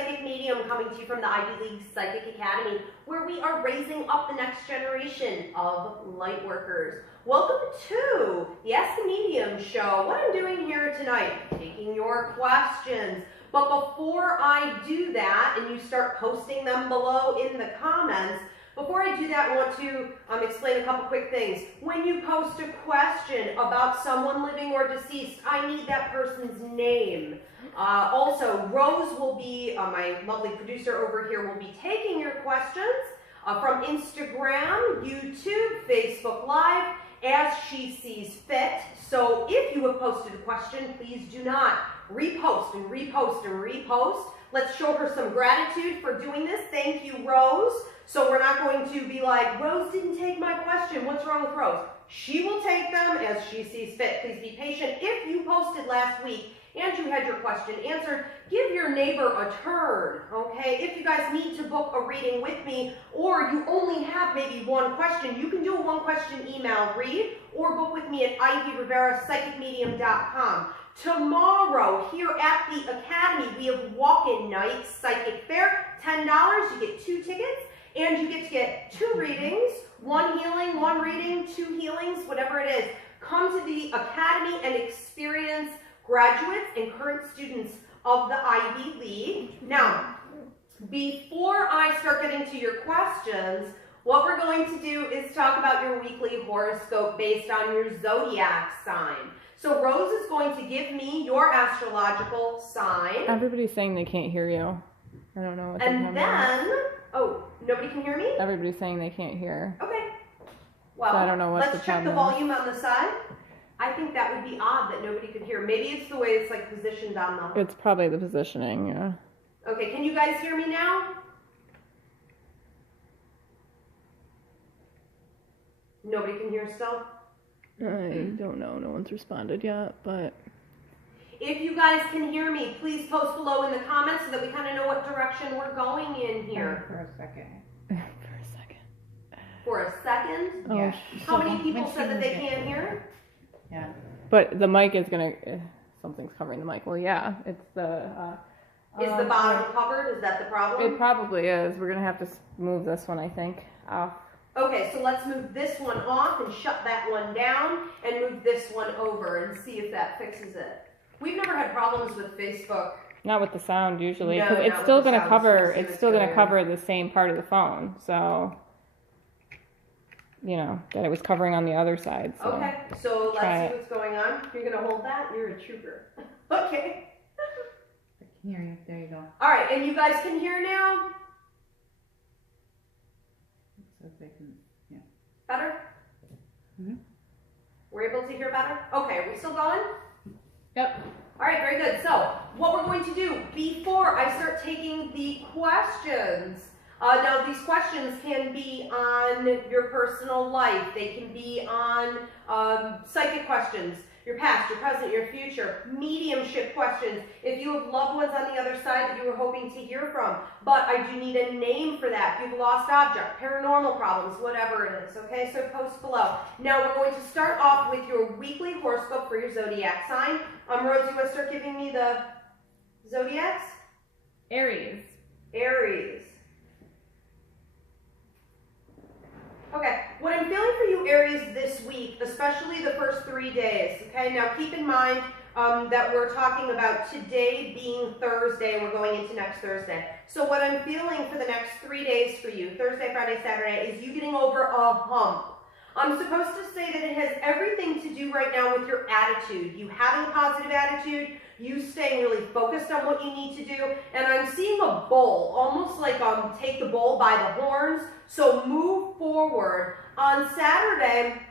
psychic medium coming to you from the Ivy League Psychic Academy, where we are raising up the next generation of light workers. Welcome to the Ask the Medium show. What I'm doing here tonight, taking your questions. But before I do that, and you start posting them below in the comments, before I do that, I want to explain a couple quick things. When you post a question about someone living or deceased, I need that person's name. Also, Rose will be, my lovely producer over here, will be taking your questions from Instagram, YouTube, Facebook Live, as she sees fit. So if you have posted a question, please do not repost and repost and repost. Let's show her some gratitude for doing this. Thank you, Rose. So we're not going to be like, Rose didn't take my question. What's wrong with Rose? She will take them as she sees fit. Please be patient. If you posted last week and you had your question answered, give your neighbor a turn, okay? If you guys need to book a reading with me, or you only have maybe one question, you can do a one-question email read, or book with me at IvyRiveraPsychicMedium.com. Tomorrow, here at the Academy, we have walk-in night psychic fair, $10. You get 2 tickets, and you get to get 2 readings, 1 healing, 1 reading, 2 healings, whatever it is. Come to the Academy and experience graduates and current students of the Ivy League. Now, before I start getting to your questions, what we're going to do is talk about your weekly horoscope based on your zodiac sign. So Rose is going to give me your astrological sign. Everybody's saying they can't hear you. I don't know what they're And then, oh, nobody can hear me? Everybody's saying they can't hear. Okay. Well, so I don't know what let's check the volume on the side. I think that would be odd that nobody could hear. Maybe it's the way it's like positioned on the... It's probably the positioning, yeah. Okay, can you guys hear me now? Nobody can hear still? I don't know. No one's responded yet, but... If you guys can hear me, please post below in the comments so that we kind of know what direction we're going in here. For a second. For a second? Oh, Yeah. How many people said that they can't hear? Yeah. But the mic is gonna... something's covering the mic. Well, yeah, it's the... Is the bottom covered? Is that the problem? It probably is. We're gonna have to move this one, I think, off. Okay, so let's move this one off and shut that one down and move this one over and see if that fixes it. We've never had problems with Facebook. Not with the sound usually, No, because not it's still with the gonna sound. cover. It's It's still gonna good. cover the same part of the phone. So, you know that it was covering on the other side. So. Okay, so Try let's it. see what's going on. You're gonna hold that. You're a trooper. Okay. I can hear you. There you go. All right, and you guys can hear now. So if they can, yeah. Better? Mm-hmm. We're able to hear better? Okay, are we still going? Yep. All right, very good. So what we're going to do before I start taking the questions, now these questions can be on your personal life. They can be on psychic questions, your past, your present, your future, mediumship questions. If you have loved ones on the other side that you were hoping to hear from, but I do need a name for that. If you have a lost object, paranormal problems, whatever it is, okay? So post below. Now we're going to start off with your weekly horoscope for your zodiac sign. Rose, you want to start giving me the zodiacs? Aries. Aries. Okay, what I'm feeling for you, Aries, this week, especially the first 3 days, okay? Now, keep in mind that we're talking about today being Thursday, and we're going into next Thursday. So what I'm feeling for the next 3 days for you, Thursday, Friday, Saturday, is you getting over a hump. I'm supposed to say that it has everything to do right now with your attitude. You having a positive attitude, you staying really focused on what you need to do, and I'm seeing a bull, almost like take the bull by the horns, so move forward. On Saturday,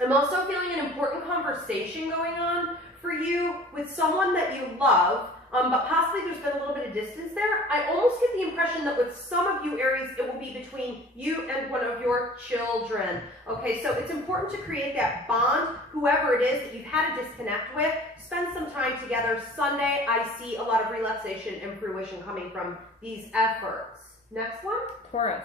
I'm also feeling an important conversation going on for you with someone that you love, but possibly there's been a little bit of distance there. I almost get the impression that with some of you, Aries, it will be between you and one of your children. Okay, so it's important to create that bond, whoever it is that you've had a disconnect with. Spend some time together. Sunday, I see a lot of relaxation and fruition coming from these efforts. Next one. Taurus.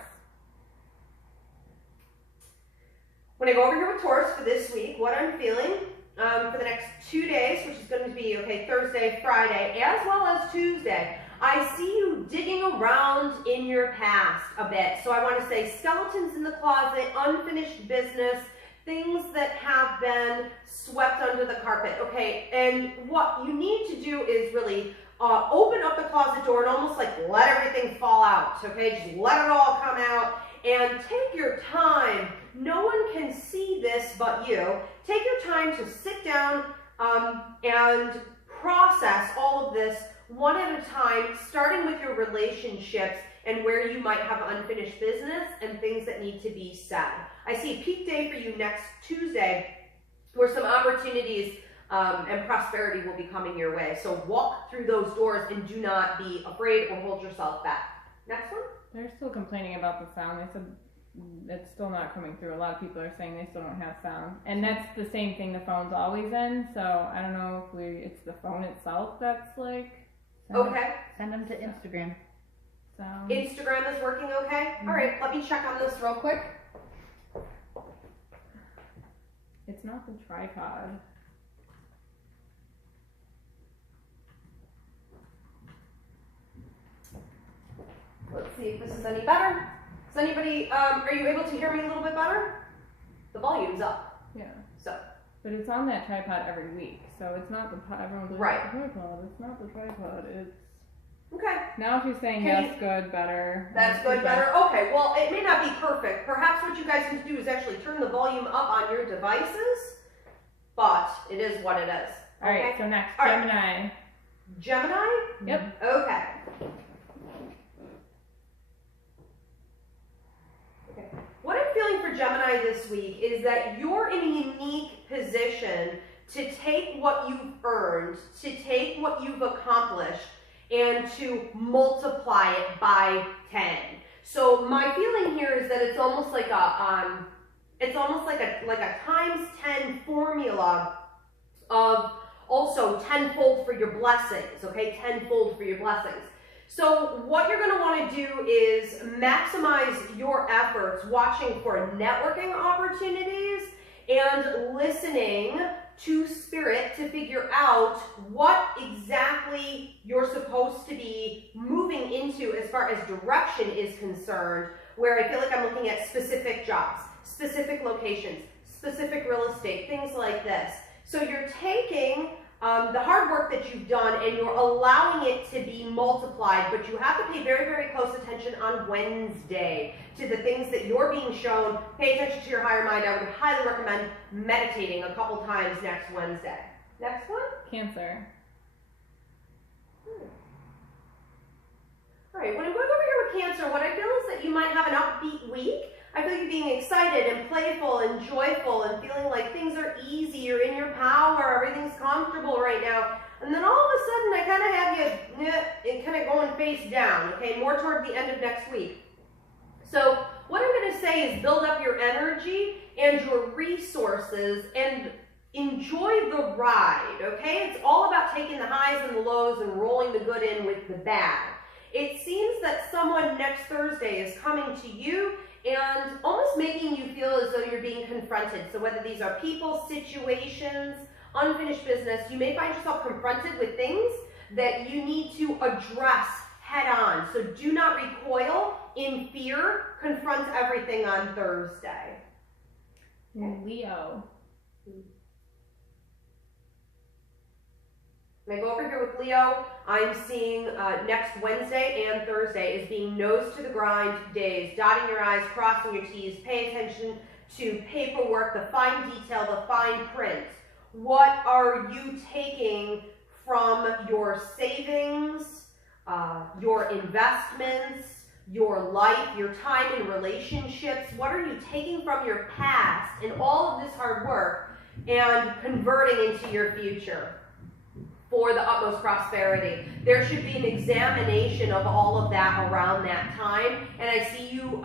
When I go over here with Taurus for this week, what I'm feeling for the next 2 days, which is going to be, okay, Thursday, Friday, as well as Tuesday, I see you digging around in your past a bit. So I want to say skeletons in the closet, unfinished business, things that have been swept under the carpet, okay? And what you need to do is really open up the closet door and almost like let everything fall out, okay? Just let it all come out and take your time. No one can see this but you. Take your time to sit down and process all of this one at a time, starting with your relationships and where you might have unfinished business and things that need to be said. I see a peak day for you next Tuesday where some opportunities and prosperity will be coming your way. So walk through those doors and do not be afraid or hold yourself back. Next one. They're still complaining about the sound. They said it's still not coming through. A lot of people are saying they still don't have sound. And that's the same thing the phone's always in. So I don't know if it's the phone itself that's like... Okay. Send them to Instagram. Instagram is working okay? All right, let me check on this real quick. It's not the tripod. Let's see if this is any better. Is anybody, are you able to hear me a little bit better? The volume's up. Yeah. So. But it's on that tripod every week. So it's not everyone's like, right. The tripod. It's not the tripod. It's... Okay. Now she's saying yes, good, better. That's good, better. Okay, well, it may not be perfect. Perhaps what you guys need to do is actually turn the volume up on your devices, but it is what it is. All right, so next, all Gemini. Right. Gemini? Yep. Okay. What I'm feeling for Gemini this week is that you're in a unique position to take what you've earned, to take what you've accomplished, and to multiply it by 10. So my feeling here is that it's almost like a times 10 formula of also tenfold for your blessings, okay? Tenfold for your blessings. So what you're going to want to do is maximize your efforts watching for networking opportunities and listening to spirit to figure out what exactly you're supposed to be moving into as far as direction is concerned, where I feel like I'm looking at specific jobs, specific locations, specific real estate, things like this. So you're taking the hard work that you've done and you're allowing it to be multiplied, but you have to pay very, very close attention on Wednesday to the things that you're being shown. Pay attention to your higher mind. I would highly recommend meditating a couple times next Wednesday. Next one? Cancer. All right, when I'm going over here with Cancer, what I feel is that you might have an upbeat week. I feel you being excited and playful and joyful and feeling like things are easy, you're in your power, everything's comfortable right now. And then all of a sudden, I kind of have you kind of going face down, okay, more toward the end of next week. So what I'm going to say is build up your energy and your resources and enjoy the ride, okay? It's all about taking the highs and the lows and rolling the good in with the bad. It seems that someone next Thursday is coming to you and almost making you feel as though you're being confronted. So whether these are people, situations, unfinished business, you may find yourself confronted with things that you need to address head on. So do not recoil in fear. Confront everything on Thursday. Okay. Leo. When I go over here with Leo, I'm seeing next Wednesday and Thursday as being nose to the grind days, dotting your I's, crossing your T's, pay attention to paperwork, the fine detail, the fine print. What are you taking from your savings, your investments, your life, your time in relationships? What are you taking from your past and all of this hard work and converting into your future for the utmost prosperity? There should be an examination of all of that around that time, and I see you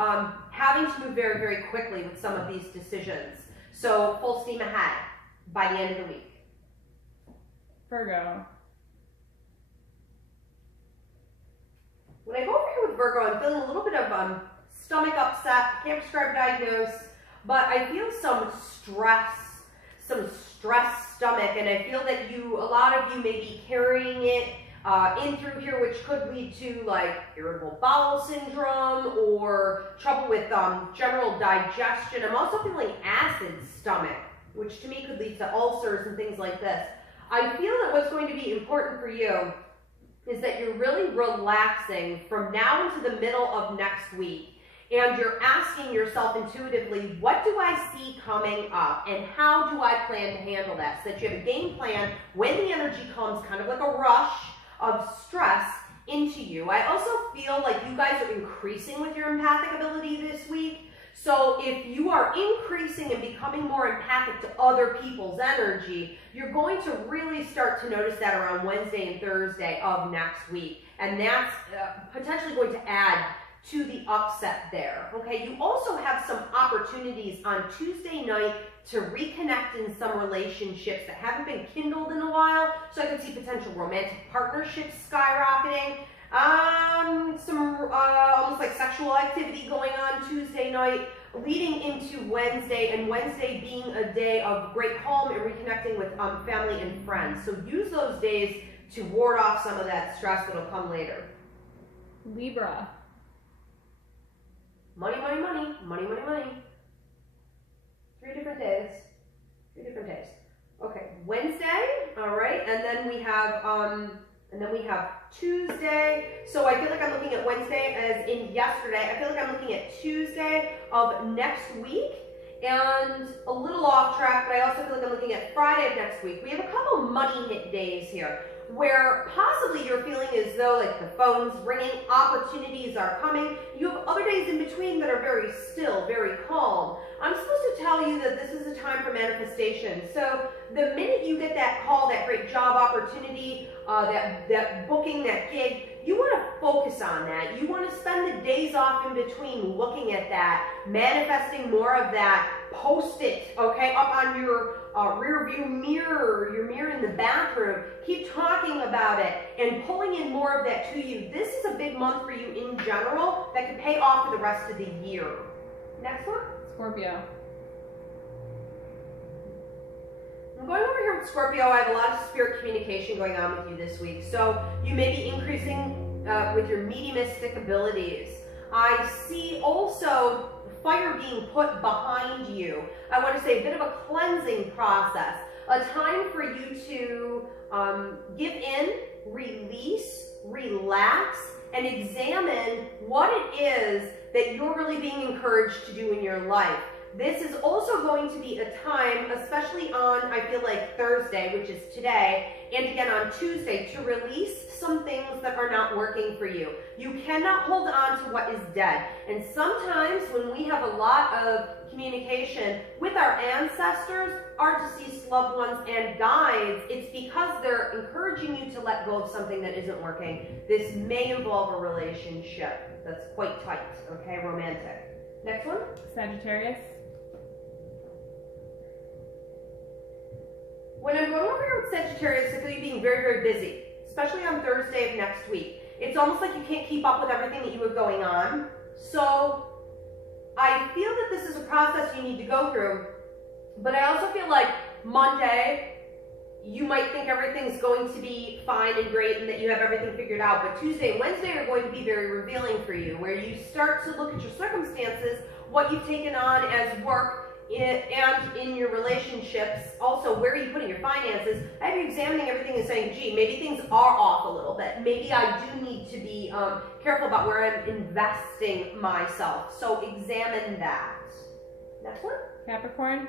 having to move very, very quickly with some of these decisions. So full steam ahead by the end of the week. Virgo. When I go over here with Virgo, I'm feeling a little bit of stomach upset. Can't prescribe diagnose, but I feel some stressed stomach, and I feel that a lot of you may be carrying it in through here, which could lead to like irritable bowel syndrome or trouble with general digestion. I'm also feeling acid stomach, which to me could lead to ulcers and things like this. I feel that what's going to be important for you is that you're really relaxing from now into the middle of next week. And you're asking yourself intuitively, what do I see coming up and how do I plan to handle that? So that you have a game plan when the energy comes, kind of like a rush of stress into you. I also feel like you guys are increasing with your empathic ability this week. So if you are increasing and becoming more empathic to other people's energy, you're going to really start to notice that around Wednesday and Thursday of next week. And that's potentially going to add to the upset there. Okay, you also have some opportunities on Tuesday night to reconnect in some relationships that haven't been kindled in a while. So I can see potential romantic partnerships skyrocketing. Some almost like sexual activity going on Tuesday night, leading into Wednesday, and Wednesday being a day of great calm and reconnecting with family and friends. So use those days to ward off some of that stress that'll come later. Libra. Money, money, money, money, money, money. 3 different days. 3 different days. Okay, Wednesday, all right, and then we have Tuesday. So I feel like I'm looking at Wednesday as in yesterday. I feel like I'm looking at Tuesday of next week, and a little off track, but I also feel like I'm looking at Friday of next week. We have a couple money hit days here, where possibly you're feeling as though like the phone's ringing, opportunities are coming. You have other days in between that are very still, very calm. I'm supposed to tell you that this is a time for manifestation. So the minute you get that call, that great job opportunity, that booking, that gig, you want to focus on that. You want to spend the days off in between looking at that, manifesting more of that. Post it, okay, up on your rear view mirror, your mirror in the bathroom. Keep talking about it and pulling in more of that to you. This is a big month for you in general that can pay off for the rest of the year. Next one. Scorpio. I'm going over here with Scorpio. I have a lot of spirit communication going on with you this week. So you may be increasing with your mediumistic abilities. I see also fire being put behind you. I want to say a bit of a cleansing process. A time for you to give in, release, relax, and examine what it is that you're really being encouraged to do in your life. This is also going to be a time, especially on, I feel like Thursday, which is today, and again on Tuesday, to release some things that are not working for you. You cannot hold on to what is dead. And sometimes when we have a lot of communication with our ancestors, our deceased loved ones, and guides, it's because they're encouraging you to let go of something that isn't working. This may involve a relationship that's quite tight, okay, romantic. Next one. Sagittarius. When I'm going over here with Sagittarius, I feel you being very, very busy, especially on Thursday of next week. It's almost like you can't keep up with everything that you have going on. So I feel that this is a process you need to go through, but I also feel like Monday, you might think everything's going to be fine and great and that you have everything figured out, but Tuesday and Wednesday are going to be very revealing for you, where you start to look at your circumstances, what you've taken on as work, and in your relationships, also where are you putting your finances. I have you examining everything and saying, gee, maybe things are off a little bit. Maybe I do need to be careful about where I'm investing myself. So examine that. Next one. Capricorn.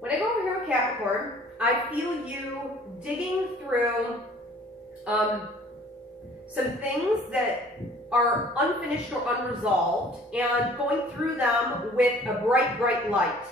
When I go over here with Capricorn, I feel you digging through some things that are unfinished or unresolved and going through them with a bright, bright light.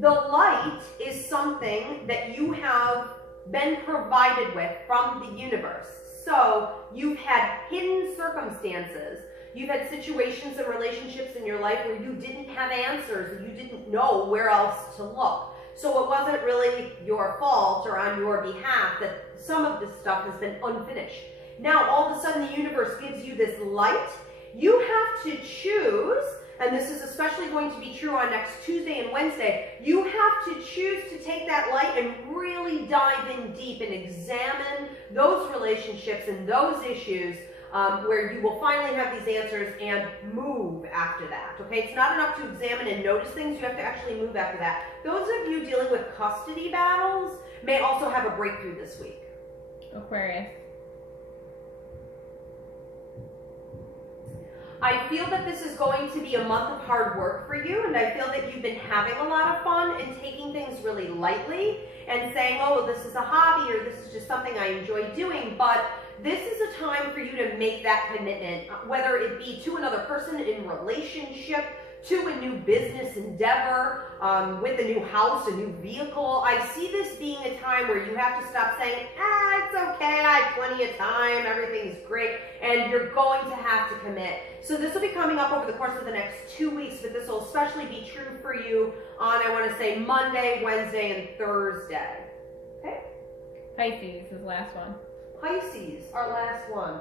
The light is something that you have been provided with from the universe. So you've had hidden circumstances. You've had situations and relationships in your life where you didn't have answers and you didn't know where else to look. So it wasn't really your fault or on your behalf that some of this stuff has been unfinished. Now, all of a sudden, the universe gives you this light. You have to choose and this is especially going to be true on next Tuesday and Wednesday, you have to choose to take that light and really dive in deep and examine those relationships and those issues where you will finally have these answers and move after that, okay? It's not enough to examine and notice things, you have to actually move after that. Those of you dealing with custody battles may also have a breakthrough this week. Aquarius. I feel that this is going to be a month of hard work for you, and I feel that you've been having a lot of fun and taking things really lightly and saying, oh, this is a hobby or this is just something I enjoy doing, but this is a time for you to make that commitment, whether it be to another person in relationship, to a new business endeavor, with a new house, a new vehicle. I see this being a time where you have to stop saying, it's okay, I have plenty of time, everything's great, and you're going to have to commit. So this will be coming up over the course of the next 2 weeks, but this will especially be true for you on, I want to say, Monday, Wednesday, and Thursday. Okay? Pisces is the last one. Pisces, our last one.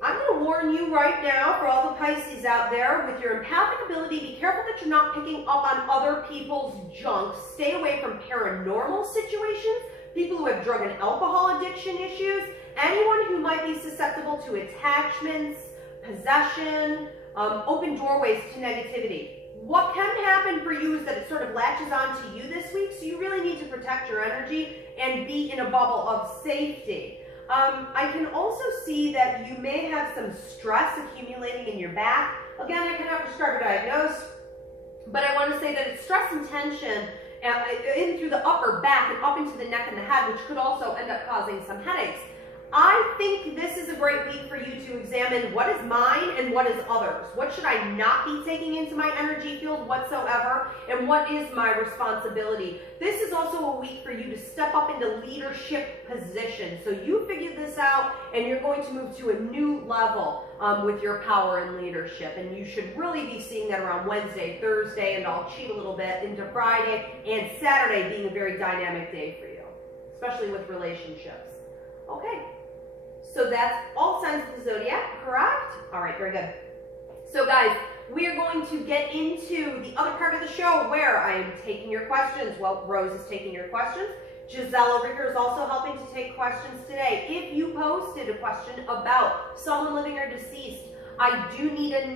I'm going to warn you right now, for all the Pisces out there, with your empathic ability, be careful that you're not picking up on other people's junk. Stay away from paranormal situations, people who have drug and alcohol addiction issues, anyone who might be susceptible to attachments, possession, open doorways to negativity. What can happen for you is that it sort of latches onto you this week, so you really need to protect your energy and be in a bubble of safety. I can also see that you may have some stress accumulating in your back. Again, I cannot prescribe or diagnose, but I want to say that it's stress and tension in through the upper back and up into the neck and the head, which could also end up causing some headaches. I think this is a great week for you to examine what is mine and what is others. What should I not be taking into my energy field whatsoever, and what is my responsibility? This is also a week for you to step up into leadership position. So you figured this out, and you're going to move to a new level with your power and leadership. And you should really be seeing that around Wednesday, Thursday, and I'll cheat a little bit into Friday and Saturday being a very dynamic day for you, especially with relationships. Okay. So that's all signs of the Zodiac, correct? All right, very good. So guys, we are going to get into the other part of the show where I am taking your questions. Well, Rose is taking your questions. Giselle over here is also helping to take questions today. If you posted a question about someone living or deceased, I do need a